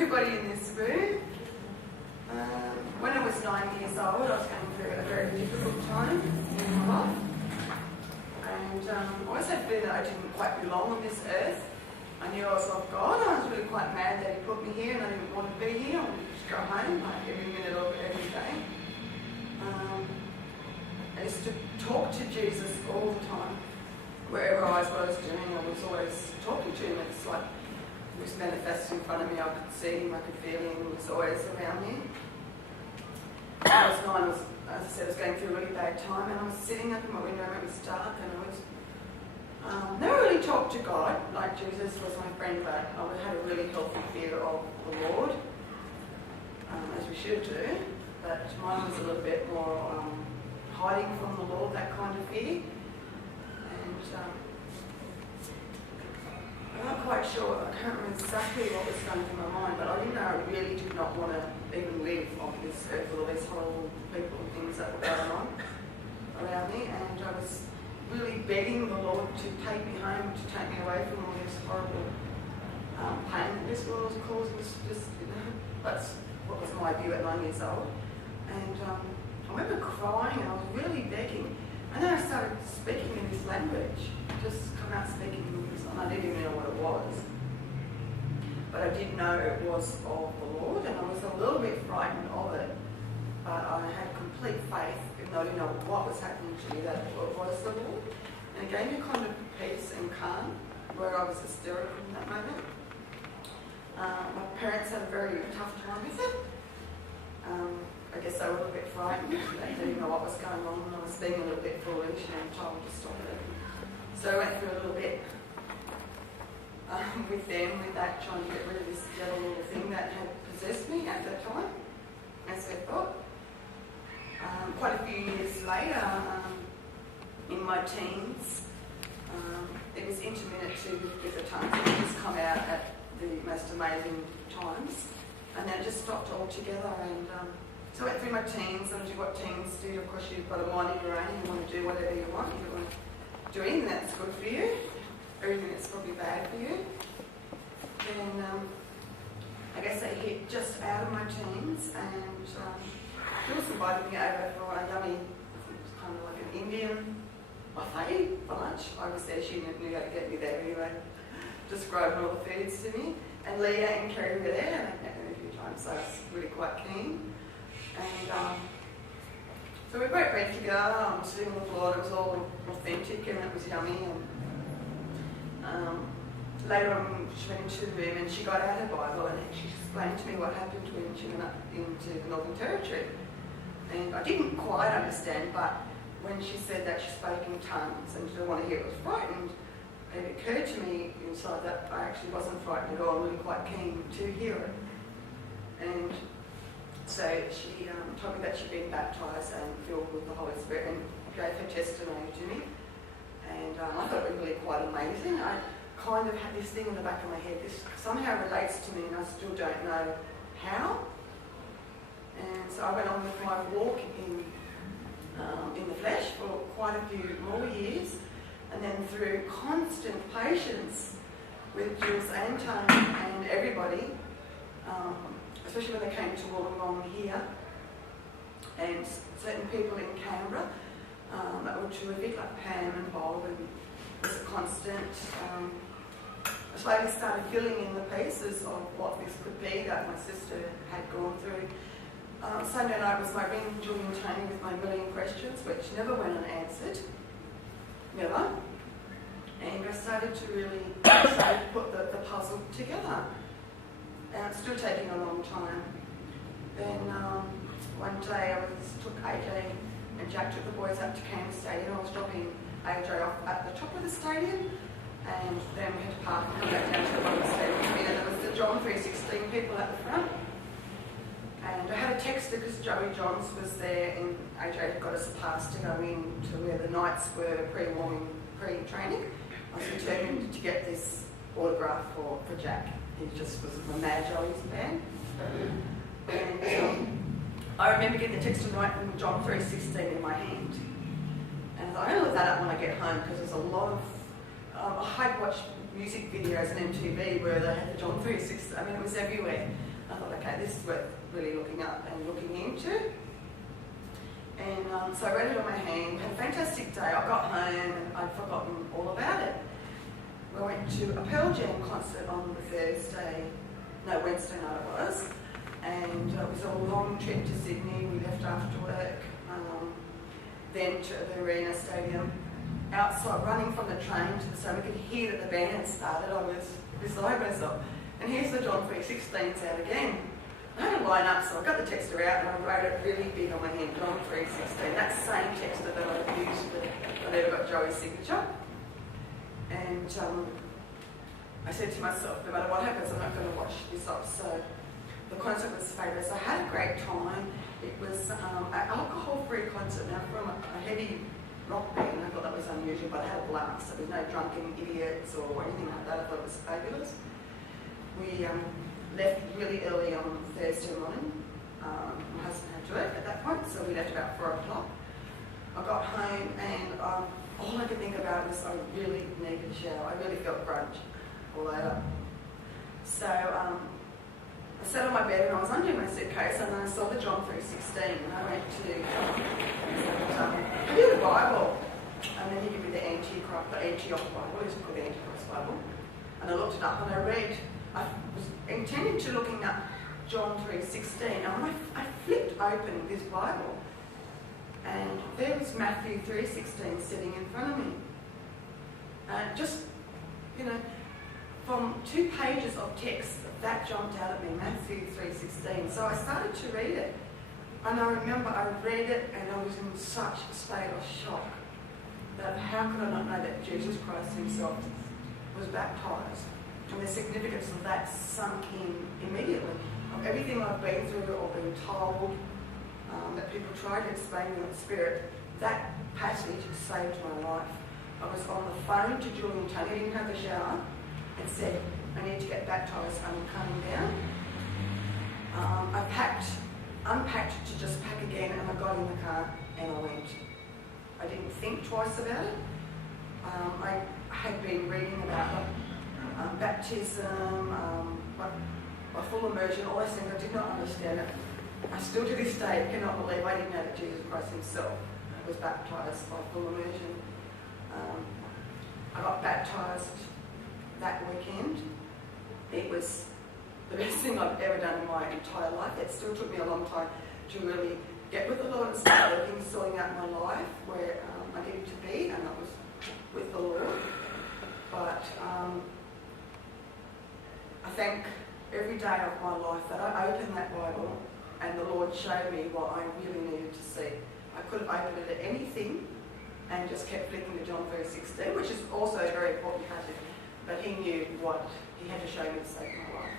everybody in this room. When I was 9 years old, I was going through a very difficult time in my life. And I always had a feeling that I didn't quite belong on this earth. I knew I was of God. I was really quite mad that He put me here and I didn't want to be here. I wanted to just go home like every minute of every day. I used to talk to Jesus all the time. Wherever I was doing, I was always talking to Him. It's like He was manifested in front of me. I could see Him, I could feel Him. He was always around me. When I was 9, as I said, I was going through a really bad time, and I was sitting up in my window and it was dark, and I was never really talked to God like Jesus was my friend, but I had a really healthy fear of the Lord, as we should do. But mine was a little bit more hiding from the Lord, that kind of fear. And I'm not quite sure, I can't remember exactly what was going through my mind, but I didn't know I really did not want to even live on this earth with all these horrible people and things that were going on around me. And I was really begging the Lord to take me home, to take me away from all this horrible pain that this world was causing. That's what was my view at 9 years old. And I remember crying, and I was really begging. And then I started speaking in this language, just come out speaking in this, and I didn't even know what it was. But I did know it was of the Lord, and I was a little bit frightened of it. But I had complete faith, even though I didn't know what was happening to me, that it was the Lord. And it gave me kind of peace and calm, where I was hysterical in that moment. My parents had a very tough time with it. I guess they were a little bit frightened. They didn't know what was going on, and I was being a little bit foolish and told to stop it. So I went through a little bit with them, with that, trying to get rid of this devil little thing that had possessed me at that time, as I thought. Quite a few years later, in my teens, it was intermittent with the tongues. It would just come out at the most amazing times, and then it just stopped altogether. And so I went through my teens, and I did what teens do. Of course, you've got a mind of your own, you want to do whatever you want. You want to do anything that's good for you, everything that's probably bad for you. And I guess I hit just out of my teens, and Jules invited me over for a yummy, I think it was kind of like an Indian buffet for lunch. I was there, she knew how to get me there anyway, described all the foods to me. And Leah and Kerry were there, and I've met them a few times, so I was really quite keen. And so we broke bread together, sitting on the floor, it was all authentic and it was yummy. And later on, she went into the room and she got out her Bible and she explained to me what happened when she went up into the Northern Territory. And I didn't quite understand, but when she said that she spoke in tongues and didn't want to hear it, was frightened, it occurred to me inside that I actually wasn't frightened at all, I'm really quite keen to hear it. And so she told me that she'd been baptised and filled with the Holy Spirit and gave her testimony to me. And I thought it was really quite amazing. I kind of had this thing in the back of my head, this somehow relates to me and I still don't know how. And so I went on with my walk in the flesh for quite a few more years, and then through constant patience with Jules and Tony and everybody, especially when they came to Wollongong here, and certain people in Canberra that were terrific, like Pam and Bob, and it was a constant. I slowly started filling in the pieces of what this could be that my sister had gone through. Sunday night was my ring, Julie and Tony, with my million questions, which never went unanswered. Never. And I started to really put the puzzle together. And it's still taking a long time. Then one day I took AJ and Jack took the boys up to Canberra Stadium. I was dropping AJ off at the top of the stadium, and then we had to park and come back down to the bottom of the stadium. And there was the John 3:16 people at the front. And I had a texter because Joey Johns was there, and AJ had got us a pass to go in to where the Knights were pre-training. I was determined to get this autograph for Jack. He just was a mad Joey's fan. And I remember getting the text tonight from John 3:16 in my hand. And I thought, I'm going to look that up when I get home, because there's a lot of... I had watched music videos on MTV where they had the John 3:16. I mean, it was everywhere. I thought, okay, this is worth really looking up and looking into. And so I read it on my hand, had a fantastic day. I got home and I'd forgotten all about it. We went to a Pearl Jam concert on the Wednesday night it was, and it was a long trip to Sydney. We left after work, then to the Arena Stadium. Outside, running from the train to the stadium, we could hear that the band had started. I was beside myself. And here's the John 3:16's out again. I had to line up, so I got the texter out and I wrote it really big on my hand, John 3:16. That same texter that I used, but I never got Joey's signature. And I said to myself, no matter what happens, I'm not going to wash this off. So the concert was fabulous. I had a great time. It was an alcohol-free concert. Now, from a heavy rock band, I thought that was unusual, but I had a blast. There was no drunken idiots or anything like that. I thought it was fabulous. We left really early on Thursday morning. My husband had to work at that point, so we left about 4 o'clock. I got home and all I could think about was I really needed a shower. I really felt grunge all over. So I sat on my bed and I was undoing my suitcase and I saw the John 3:16 and I went to I the Bible, and then he gave me the Antioch Bible, it's called the Antichrist Bible, and I looked it up and I was intending to looking up John 3:16, and when I flipped open this Bible, and there was Matthew 3:16 sitting in front of me. And just, from 2 pages of text, that jumped out at me, Matthew 3:16. So I started to read it. And I remember I read it and I was in such a state of shock that how could I not know that Jesus Christ himself was baptised? And the significance of that sunk in immediately. Of everything I've been through or been told, that people try to explain in the spirit, that passage saved my life. I was on the phone to Julian Tony, I didn't have a shower, and said, I need to get baptised, I'm coming down. I unpacked to just pack again, and I got in the car and I went. I didn't think twice about it. I had been reading about baptism, by full immersion, all those things. I did not understand it. I still to this day cannot believe I didn't know that Jesus Christ himself was baptised by full immersion. I got baptised that weekend. It was the best thing I've ever done in my entire life. It still took me a long time to really get with the Lord and start working, sorting out my life where I needed to be, and that was with the Lord. But I thank every day of my life that I opened that Bible and the Lord showed me what I really needed to see. I could have opened it at anything and just kept flicking to John 3:16, which is also a very important passage, but he knew what he had to show me to save my life.